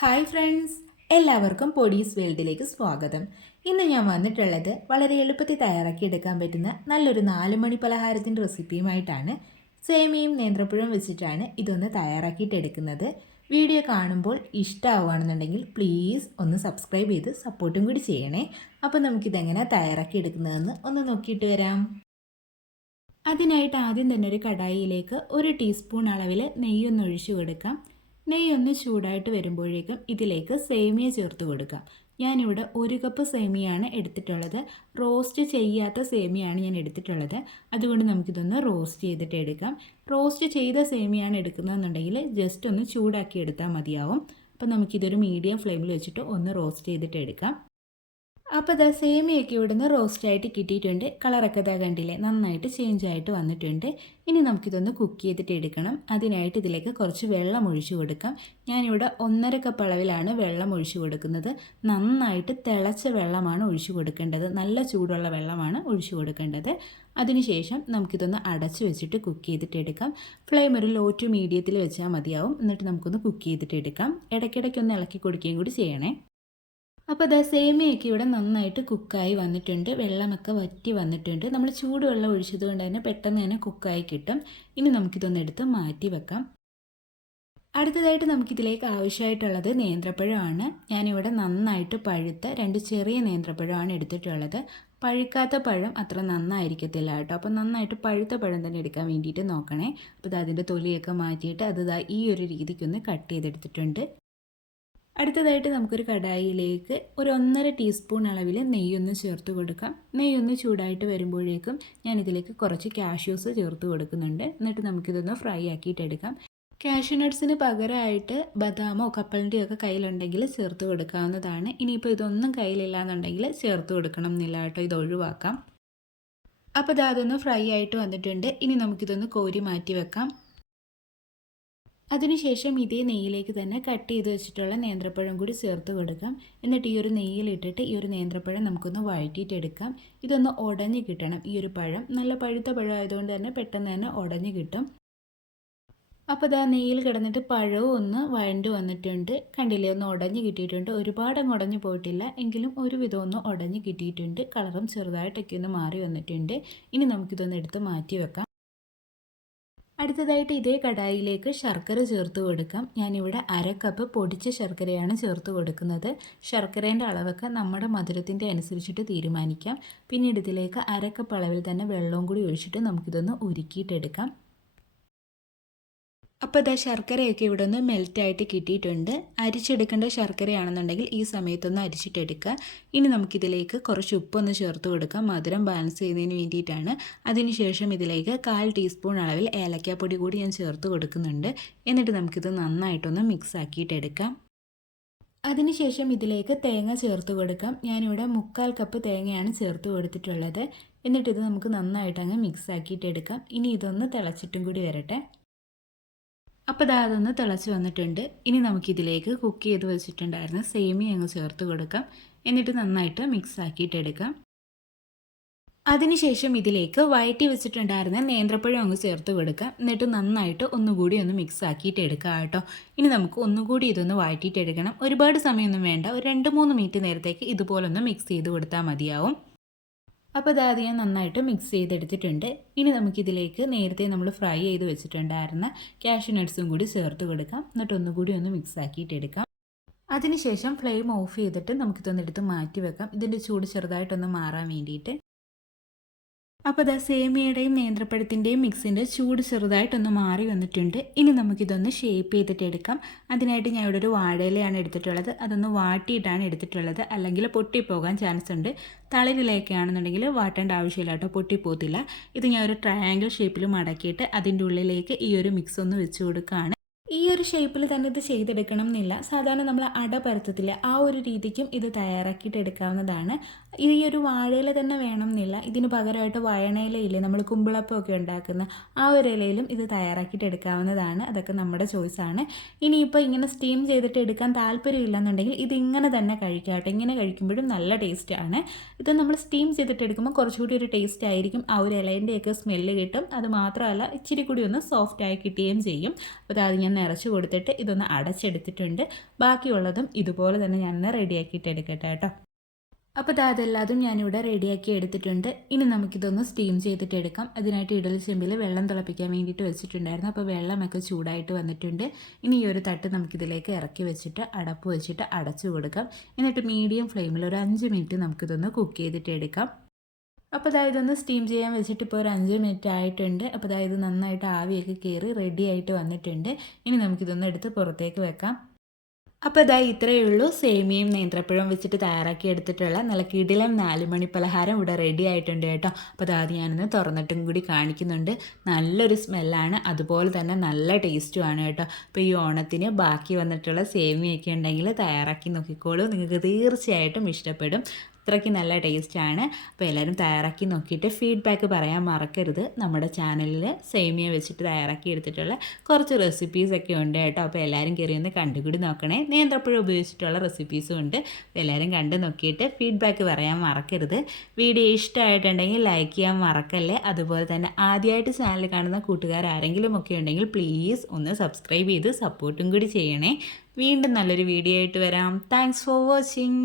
Hi friends എല്ലാവർക്കും പൊടീസ് വേൾഡിലേക്ക് സ്വാഗതം. ഇന്ന് ഞാൻ വന്നിട്ടുള്ളത് വളരെ എളുപ്പത്തിൽ തയ്യാറാക്കി എടുക്കാൻ പറ്റുന്ന നല്ലൊരു നാല് മണി പലഹാരത്തിന്റെ റെസിപ്പിയുമായിട്ടാണ്. സേമിയയും നേന്ത്രപ്പഴവും വെച്ചിട്ടാണ് ഇതൊന്ന് തയ്യാറാക്കിയിട്ട് എടുക്കുന്നത്. വീഡിയോ കാണുമ്പോൾ ഇഷ്ടമാവുകയാണെന്നുണ്ടെങ്കിൽ പ്ലീസ് ഒന്ന് സബ്സ്ക്രൈബ് ചെയ്ത് സപ്പോർട്ടും കൂടി ചെയ്യണേ. അപ്പോൾ നമുക്കിതെങ്ങനെ തയ്യാറാക്കി എടുക്കുന്നതെന്ന് ഒന്ന് നോക്കിയിട്ട് വരാം. അതിനായിട്ട് ആദ്യം തന്നെ ഒരു കടായിയിലേക്ക് ഒരു ടീസ്പൂൺ അളവിൽ നെയ്യൊന്ന് ഒഴിച്ചു കൊടുക്കാം. നെയ്യ് ഒന്ന് ചൂടായിട്ട് വരുമ്പോഴേക്കും ഇതിലേക്ക് സേമിയ ചേർത്ത് കൊടുക്കാം. ഞാനിവിടെ ഒരു കപ്പ് സേമിയാണ് എടുത്തിട്ടുള്ളത്. റോസ്റ്റ് ചെയ്യാത്ത സേമിയാണ് ഞാൻ എടുത്തിട്ടുള്ളത്. അതുകൊണ്ട് നമുക്കിതൊന്ന് റോസ്റ്റ് ചെയ്തിട്ട് എടുക്കാം. റോസ്റ്റ് ചെയ്ത സേമിയാണ് എടുക്കുന്നതെന്നുണ്ടെങ്കിൽ ജസ്റ്റ് ഒന്ന് ചൂടാക്കി എടുത്താൽ മതിയാവും. അപ്പോൾ നമുക്കിതൊരു മീഡിയം ഫ്ലെയിമിൽ വെച്ചിട്ട് ഒന്ന് റോസ്റ്റ് ചെയ്തിട്ട് എടുക്കാം. അപ്പോൾ ഇതാ സേമിയൊക്കെ ഇവിടുന്ന് റോസ്റ്റായിട്ട് കിട്ടിയിട്ടുണ്ട്. കളറൊക്കെ ഇതാ കണ്ടില്ലേ? നന്നായിട്ട് ചേഞ്ച് ആയിട്ട് വന്നിട്ടുണ്ട്. ഇനി നമുക്കിതൊന്ന് കുക്ക് ചെയ്തിട്ട് എടുക്കണം. അതിനായിട്ട് ഇതിലേക്ക് കുറച്ച് വെള്ളം ഒഴിച്ചു കൊടുക്കാം. ഞാനിവിടെ ഒന്നര കപ്പ് അളവിലാണ് വെള്ളം ഒഴിച്ചു കൊടുക്കുന്നത്. നന്നായിട്ട് തിളച്ച വെള്ളമാണ് ഒഴിച്ചു കൊടുക്കേണ്ടത്. നല്ല ചൂടുള്ള വെള്ളമാണ് ഒഴിച്ചു കൊടുക്കേണ്ടത്. അതിനുശേഷം നമുക്കിതൊന്ന് അടച്ചു വെച്ചിട്ട് കുക്ക് ചെയ്തിട്ട് എടുക്കാം. ഫ്ലെയിം ഒരു ലോ ടു മീഡിയത്തിൽ വെച്ചാൽ മതിയാവും. എന്നിട്ട് നമുക്കൊന്ന് കുക്ക് ചെയ്തിട്ട് എടുക്കാം. ഇടയ്ക്കിടയ്ക്ക് ഒന്ന് ഇളക്കി കൊടുക്കുകയും കൂടി ചെയ്യണേ. അപ്പോൾ ഇതാ സേമിയൊക്കെ ഇവിടെ നന്നായിട്ട് കുക്കായി വന്നിട്ടുണ്ട്. വെള്ളമൊക്കെ വറ്റി വന്നിട്ടുണ്ട്. നമ്മൾ ചൂടുവെള്ളം ഒഴിച്ചത് കൊണ്ട് തന്നെ പെട്ടെന്ന് തന്നെ കുക്കായി കിട്ടും. ഇനി നമുക്കിതൊന്ന് എടുത്ത് മാറ്റി വെക്കാം. അടുത്തതായിട്ട് നമുക്കിതിലേക്ക് ആവശ്യമായിട്ടുള്ളത് നേന്ത്രപ്പഴമാണ്. ഞാനിവിടെ നന്നായിട്ട് പഴുത്ത രണ്ട് ചെറിയ നേന്ത്രപ്പഴമാണ് എടുത്തിട്ടുള്ളത്. പഴുക്കാത്ത പഴം അത്ര നന്നായിരിക്കത്തില്ല കേട്ടോ. അപ്പോൾ നന്നായിട്ട് പഴുത്ത പഴം തന്നെ എടുക്കാൻ വേണ്ടിയിട്ട് നോക്കണേ. അപ്പോൾ അതിന്റെ തൊലിയൊക്കെ മാറ്റിയിട്ട് അത് ഈ ഒരു രീതിക്കൊന്ന് കട്ട് ചെയ്തെടുത്തിട്ടുണ്ട്. അടുത്തതായിട്ട് നമുക്കൊരു കടായിയിലേക്ക് ഒരു ഒന്നര ടീസ്പൂൺ അളവിൽ നെയ്യൊന്ന് ചേർത്ത് കൊടുക്കാം. നെയ്യൊന്ന് ചൂടായിട്ട് വരുമ്പോഴേക്കും ഞാൻ ഇതിലേക്ക് കുറച്ച് കാഷ്യൂസ് ചേർത്ത് കൊടുക്കുന്നുണ്ട്. എന്നിട്ട് നമുക്കിതൊന്ന് ഫ്രൈ ആക്കിയിട്ടെടുക്കാം. കാഷ്യൂ നട്ട്സിന് പകരമായിട്ട് ബദാമോ കപ്പലിന്റെയോ ഒക്കെ കയ്യിലുണ്ടെങ്കിൽ ചേർത്ത് കൊടുക്കാവുന്നതാണ്. ഇനിയിപ്പോൾ ഇതൊന്നും കയ്യിലില്ല എന്നുണ്ടെങ്കിൽ ചേർത്ത് കൊടുക്കണം എന്നില്ല കേട്ടോ. ഇത് ഒഴിവാക്കാം. അപ്പോൾ അതൊന്ന് ഫ്രൈ ആയിട്ട് വന്നിട്ടുണ്ട്. ഇനി നമുക്കിതൊന്ന് കോരി മാറ്റി വെക്കാം. അതിനുശേഷം ഇതേ നെയ്യിലേക്ക് തന്നെ കട്ട് ചെയ്ത് വെച്ചിട്ടുള്ള നേന്ത്രപ്പഴം കൂടി ചേർത്ത് കൊടുക്കാം. എന്നിട്ട് ഈ ഒരു നെയ്യിലിട്ടിട്ട് ഈ ഒരു നേന്ത്രപ്പഴം നമുക്കൊന്ന് വഴറ്റിയിട്ടെടുക്കാം. ഇതൊന്ന് ഉടഞ്ഞ് കിട്ടണം. ഈ ഒരു പഴം നല്ല പഴുത്ത പഴം ആയതുകൊണ്ട് തന്നെ പെട്ടെന്ന് തന്നെ ഉടഞ്ഞ് കിട്ടും. അപ്പോൾ ഇതാ നെയ്യിൽ കിടന്നിട്ട് പഴവും ഒന്ന് വഴണ്ടു വന്നിട്ടുണ്ട്. കണ്ടില്ലേ? ഒന്ന് ഉടഞ്ഞ് കിട്ടിയിട്ടുണ്ട്. ഒരുപാട് അങ്ങ് ഉടഞ്ഞു പോയിട്ടില്ല. എങ്കിലും ഒരുവിധം ഒന്ന് ഉടഞ്ഞ് കിട്ടിയിട്ടുണ്ട്. കളറും ചെറുതായിട്ടൊക്കെ ഒന്ന് മാറി വന്നിട്ടുണ്ട്. ഇനി നമുക്കിതൊന്ന് എടുത്ത് മാറ്റി വെക്കാം. അടുത്തതായിട്ട് ഇതേ കടായിലേക്ക് ശർക്കര ചേർത്ത് കൊടുക്കാം. ഞാനിവിടെ അര കപ്പ് പൊടിച്ച ശർക്കരയാണ് ചേർത്ത് കൊടുക്കുന്നത്. ശർക്കരേന്റെ അളവൊക്കെ നമ്മുടെ മധുരത്തിന്റെ അനുസരിച്ചിട്ട് തീരുമാനിക്കാം. പിന്നീട് ഇതിലേക്ക് അര കപ്പ് അളവിൽ തന്നെ വെള്ളവും കൂടി ഒഴിച്ചിട്ട് നമുക്കിതൊന്ന് ഉരുക്കിയിട്ടെടുക്കാം. അപ്പോൾ ഇതാ ശർക്കരയൊക്കെ ഇവിടെ ഒന്ന് മെൽറ്റായിട്ട് കിട്ടിയിട്ടുണ്ട്. അരിച്ചെടുക്കേണ്ട ശർക്കരയാണെന്നുണ്ടെങ്കിൽ ഈ സമയത്തൊന്ന് അരിച്ചിട്ടെടുക്കുക. ഇനി നമുക്കിതിലേക്ക് കുറച്ച് ഉപ്പൊന്ന് ചേർത്ത് കൊടുക്കാം. മധുരം ബാലൻസ് ചെയ്യുന്നതിന് വേണ്ടിയിട്ടാണ്. അതിനുശേഷം ഇതിലേക്ക് കാൽ ടീസ്പൂൺ അളവിൽ ഏലക്കാപ്പൊടി കൂടി ഞാൻ ചേർത്ത് കൊടുക്കുന്നുണ്ട്. എന്നിട്ട് നമുക്കിത് നന്നായിട്ടൊന്ന് മിക്സ് ആക്കിയിട്ടെടുക്കാം. അതിനുശേഷം ഇതിലേക്ക് തേങ്ങ ചേർത്ത് കൊടുക്കാം. ഞാനിവിടെ മുക്കാൽ കപ്പ് തേങ്ങയാണ് ചേർത്ത് കൊടുത്തിട്ടുള്ളത്. എന്നിട്ടിത് നമുക്ക് നന്നായിട്ട് അങ്ങ് മിക്സ് ആക്കിയിട്ടെടുക്കാം. ഇനി ഇതൊന്ന് തിളച്ചിട്ടും കൂടി വരട്ടെ. അപ്പോൾ ഇതാ അതൊന്ന് തിളച്ച് വന്നിട്ടുണ്ട്. ഇനി നമുക്കിതിലേക്ക് കുക്ക് ചെയ്ത് വെച്ചിട്ടുണ്ടായിരുന്ന സേമിയ അങ്ങ് ചേർത്ത് കൊടുക്കാം. എന്നിട്ട് നന്നായിട്ട് മിക്സ് ആക്കിയിട്ട് എടുക്കാം. അതിനുശേഷം ഇതിലേക്ക് വയറ്റി വെച്ചിട്ടുണ്ടായിരുന്ന നേന്ത്രപ്പഴം അങ്ങ് ചേർത്ത് കൊടുക്കാം. എന്നിട്ട് നന്നായിട്ട് ഒന്നുകൂടി ഒന്ന് മിക്സ് ആക്കിയിട്ട് എടുക്കാം കേട്ടോ. ഇനി നമുക്ക് ഒന്നുകൂടി ഇതൊന്ന് വഴറ്റിയിട്ട് എടുക്കണം. ഒരുപാട് സമയമൊന്നും വേണ്ട. ഒരു രണ്ട് മൂന്ന് മിനിറ്റ് നേരത്തേക്ക് ഇതുപോലൊന്ന് മിക്സ് ചെയ്ത് കൊടുത്താൽ മതിയാവും. അപ്പോൾ അത് ഞാൻ നന്നായിട്ട് മിക്സ് ചെയ്തെടുത്തിട്ടുണ്ട്. ഇനി നമുക്കിതിലേക്ക് നേരത്തെ നമ്മൾ ഫ്രൈ ചെയ്ത് വെച്ചിട്ടുണ്ടായിരുന്ന ക്യാഷ്യൂ നട്ട്സും കൂടി ചേർത്ത് കൊടുക്കാം. എന്നിട്ട് ഒന്നുകൂടി ഒന്ന് മിക്സ് ആക്കിയിട്ട് എടുക്കാം. അതിനുശേഷം ഫ്ലെയിം ഓഫ് ചെയ്തിട്ട് നമുക്കിതൊന്നെടുത്ത് മാറ്റി വെക്കാം ഇതിന്റെ ചൂട് ചെറുതായിട്ടൊന്ന് മാറാൻ വേണ്ടിയിട്ട്. അപ്പോൾ ഇതാ സേമിയയുടെയും നേന്ത്രപ്പഴത്തിന്റെയും മിക്സിന്റെ ചൂട് ചെറുതായിട്ടൊന്ന് മാറി വന്നിട്ടുണ്ട്. ഇനി നമുക്കിതൊന്ന് ഷേപ്പ് ചെയ്തിട്ട് എടുക്കാം. അതിനായിട്ട് ഞാൻ ഇവിടെ ഒരു വാഴയിലയാണ് എടുത്തിട്ടുള്ളത്. അതൊന്ന് വാട്ടിയിട്ടാണ് എടുത്തിട്ടുള്ളത്. അല്ലെങ്കിൽ പൊട്ടിപ്പോകാൻ ചാൻസ് ഉണ്ട്. തളിരിലയൊക്കെ ആണെന്നുണ്ടെങ്കിൽ വാട്ടേണ്ട ആവശ്യമില്ല കേട്ടോ. പൊട്ടിപ്പോകത്തില്ല. ഇത് ഞാൻ ഒരു ട്രയാങ്കിൾ ഷേപ്പിൽ മടക്കിയിട്ട് അതിന്റെ ഉള്ളിലേക്ക് ഈ ഒരു മിക്സ് ഒന്ന് വെച്ച് കൊടുക്കുകയാണ് ഈ ഒരു ഷേപ്പിൽ തന്നെ ഇത് ചെയ്തെടുക്കണം എന്നില്ല. സാധാരണ നമ്മൾ അട പരത്തത്തില്ല. ആ ഒരു രീതിക്കും ഇത് തയ്യാറാക്കിയിട്ട് എടുക്കാവുന്നതാണ്. ഈ ഒരു വാഴയില തന്നെ വേണം എന്നില്ല. ഇതിന് പകരമായിട്ട് വയണയിലയില്ലേ നമ്മൾ കുമ്പിളപ്പമൊക്കെ ഉണ്ടാക്കുന്ന ആ ഒരു ഇലയിലും ഇത് തയ്യാറാക്കിയിട്ട് എടുക്കാവുന്നതാണ്. അതൊക്കെ നമ്മുടെ ചോയ്സാണ് ഇനിയിപ്പോൾ ഇങ്ങനെ സ്റ്റീം ചെയ്തിട്ട് എടുക്കാൻ താല്പര്യമില്ലെന്നുണ്ടെങ്കിൽ ഇത് ഇങ്ങനെ തന്നെ കഴിക്കാം ഇങ്ങനെ കഴിക്കുമ്പോഴും നല്ല ടേസ്റ്റാണ് ഇത് നമ്മൾ സ്റ്റീം ചെയ്തിട്ട് എടുക്കുമ്പോൾ കുറച്ചുകൂടി ഒരു ടേസ്റ്റ് ആയിരിക്കും. ആ ഒരു ഇലേന്റെയൊക്കെ സ്മെല്ല് കിട്ടും. അത് മാത്രമല്ല ഇച്ചിരി കൂടി ഒന്ന് സോഫ്റ്റായി കിട്ടുകയും ചെയ്യും. അപ്പോൾ അത് ഞാൻ നിറച്ച് കൊടുത്തിട്ട് ഇതൊന്ന് അടച്ചെടുത്തിട്ടുണ്ട്. ബാക്കിയുള്ളതും ഇതുപോലെ തന്നെ ഞാനൊന്ന് റെഡിയാക്കിയിട്ട് എടുക്കട്ടെ കേട്ടോ. അപ്പോൾ അതെല്ലാതും ഞാനിവിടെ റെഡിയാക്കി എടുത്തിട്ടുണ്ട്. ഇനി നമുക്കിതൊന്ന് സ്റ്റീം ചെയ്തിട്ട് എടുക്കാം. അതിനായിട്ട് ഇഡലി ചെമ്പിൽ വെള്ളം തിളപ്പിക്കാൻ വേണ്ടിയിട്ട് വെച്ചിട്ടുണ്ടായിരുന്നു. അപ്പോൾ വെള്ളമൊക്കെ ചൂടായിട്ട് വന്നിട്ടുണ്ട്. ഇനി ഈ ഒരു തട്ട് നമുക്കിതിലേക്ക് ഇറക്കി വെച്ചിട്ട് അടപ്പ് വെച്ചിട്ട് അടച്ചു കൊടുക്കാം. എന്നിട്ട് മീഡിയം ഫ്ലെയിമിൽ ഒരു അഞ്ച് മിനിറ്റ് നമുക്കിതൊന്ന് കുക്ക് ചെയ്തിട്ട് എടുക്കാം. അപ്പോൾ അതായത് ഇതൊന്ന് സ്റ്റീം ചെയ്യാൻ വെച്ചിട്ട് ഇപ്പോൾ ഒരു അഞ്ച് മിനിറ്റ് ആയിട്ടുണ്ട്. അപ്പോൾ അതായത് നന്നായിട്ട് ആവിയൊക്കെ കയറി റെഡി ആയിട്ട് വന്നിട്ടുണ്ട്. ഇനി നമുക്കിതൊന്ന് എടുത്ത് പുറത്തേക്ക് വെക്കാം. അപ്പോൾ ഇതാ ഇത്രയേ ഉള്ളൂ. സേമിയയും നേന്ത്രപ്പഴം വെച്ചിട്ട് തയ്യാറാക്കി എടുത്തിട്ടുള്ള നല്ല കിടിലം നാലുമണി പലഹാരം ഇവിടെ റെഡി ആയിട്ടുണ്ട് കേട്ടോ. അപ്പോൾ അത് ഞാനൊന്ന് തുറന്നിട്ടും കൂടി കാണിക്കുന്നുണ്ട്. നല്ലൊരു സ്മെല്ലാണ് അതുപോലെ തന്നെ നല്ല ടേസ്റ്റുമാണ് കേട്ടോ. അപ്പോൾ ഈ ഓണത്തിന് ബാക്കി വന്നിട്ടുള്ള സേമിയൊക്കെ ഉണ്ടെങ്കിൽ തയ്യാറാക്കി നോക്കിക്കോളൂ. നിങ്ങൾക്ക് തീർച്ചയായിട്ടും ഇഷ്ടപ്പെടും. അത്രയ്ക്ക് നല്ല ടേസ്റ്റാണ്. അപ്പോൾ എല്ലാവരും തയ്യാറാക്കി നോക്കിയിട്ട് ഫീഡ്ബാക്ക് പറയാൻ മറക്കരുത്. നമ്മുടെ ചാനലിൽ സേമിയ വെച്ചിട്ട് തയ്യാറാക്കി എടുത്തിട്ടുള്ള കുറച്ച് റെസിപ്പീസൊക്കെ ഉണ്ട് കേട്ടോ. അപ്പോൾ എല്ലാവരും കയറി ഒന്ന് കണ്ടുകൂടി നോക്കണേ. നേന്ത്രപ്പഴം ഉപയോഗിച്ചിട്ടുള്ള റെസിപ്പീസും ഉണ്ട്. എല്ലാവരും കണ്ടു നോക്കിയിട്ട് ഫീഡ്ബാക്ക് പറയാൻ മറക്കരുത്. വീഡിയോ ഇഷ്ടമായിട്ടുണ്ടെങ്കിൽ ലൈക്ക് ചെയ്യാൻ മറക്കല്ലേ. അതുപോലെ തന്നെ ആദ്യമായിട്ട് ചാനൽ കാണുന്ന കൂട്ടുകാർ ആരെങ്കിലും ഒക്കെ ഉണ്ടെങ്കിൽ പ്ലീസ് ഒന്ന് സബ്സ്ക്രൈബ് ചെയ്ത് സപ്പോർട്ടും കൂടി ചെയ്യണേ. വീണ്ടും നല്ലൊരു വീഡിയോ ആയിട്ട് വരാം. Thanks for watching